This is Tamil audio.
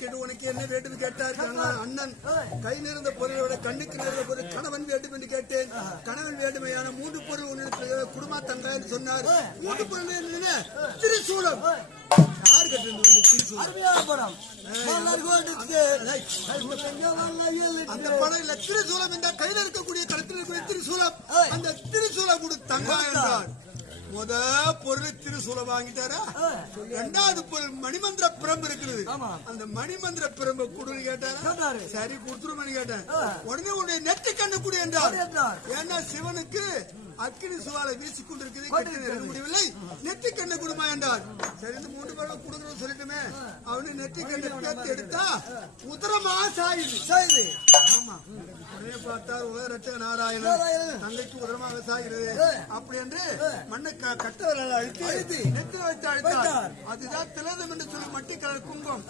கேட்டு உனக்கு என்ன வேண்டும் கேட்டார் அண்ணன். கை நிறைந்த பொருளோட கண்ணுக்கு நிறைந்த பொருள் கணவன் வேண்டும் என்று கேட்டேன். கணவன் வேண்டுமையான 3 பொருள் உன்னிடத்தில் குடும்ப தங்க என்று சொன்னார். 3 பொருள் என்ன? திரிசூலம். யாரு கட்டிருந்தது திரிசூலம்? அந்த படம் இல்ல. திரிசூலம் என்ற கையில் இருக்கக்கூடிய தளத்தில் இருக்கக்கூடிய திரிசூலம். அந்த திரிசூலம் கொடு தங்கா என்றார். முத பொருள் திருசூலம் வாங்கிட்டாரா? 2வது பொருள் மணிமந்திர பிரம்பு இருக்குது. அந்த மணிமந்திர பிரம்பு குடுன்னு கேட்டாரா? சரி கொடுத்துருமணி கேட்டேன். உடனே உன்னுடைய நெற்றி கண்ணு குடி என்றார். ஏன்னா சிவனுக்கு அக்கினி சுவாலை வீசி கொண்டிருக்கிறது முடியவில்லை. நெற்றி கண்ணு குடுமா என்றார். சரி இந்த 3 பொருள் கொடுக்கணும்னு சொல்லிட்டுமே அவனு நெற்றி கண்ணு பேத்து எடுத்தா உத்தரமா சாயுது. ஆமா உடனே பார்த்தார் உலக நாராயணன் தங்கைக்கு உதரமாக சாகிறது. அப்படி என்று மண்ணை கட்டவரால் அழுத்தி நெத்தி வைத்து அழுத்தார். அதுதான் திலதம் என்று சொல்லும் மட்டி கலர் குங்குமம்.